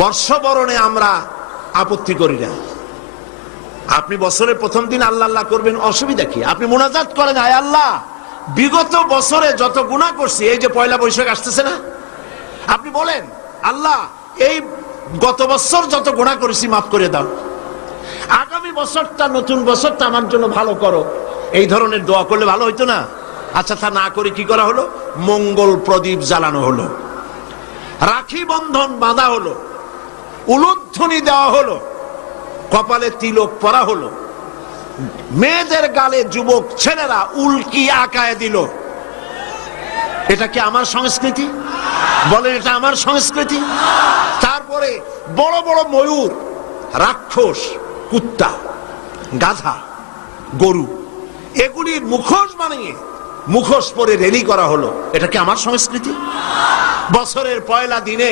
বর্ষবরণে আমরা আপত্তি করি না। আপনি বছরের প্রথম দিন আল্লাহ আল্লাহ করবেন, অসুবিধা কি? আপনি মুনাজাত করেন, আয় আল্লাহ বিগত বছরে যত গুনাহ করছি, এই যে পয়লা বৈশাখ আসতেছে না, আপনি বলেন আল্লাহ এই গত বছর যত গুনাহ করেছি মাফ করে দাও, আগামী বছরটা নতুন বছরটা আমার জন্য ভালো করো। এই ধরনের দোয়া করলে ভালো হইতো না? আচ্ছা, তা না করে কি করা হলো? মঙ্গল প্রদীপ জ্বালানো হলো, রাখি বন্ধন বাঁধা হলো, উলুধ্বনি দেওয়া হলো, কপালে তিলক পরা হলো, মেয়েদের গালে যুবক ছেলেরা উল্কি আঁকায় দিল। এটা কি আমার সংস্কৃতি? বলেন, এটা আমার সংস্কৃতি? তারপরে বড় বড় ময়ূর, রাক্ষস, কুত্তা, গাধা, গরু, এগুলির মুখোশ বানিয়ে মুখোশ পরে রেলি করা হলো। এটা কি আমার সংস্কৃতি? বছরের পয়লা দিনে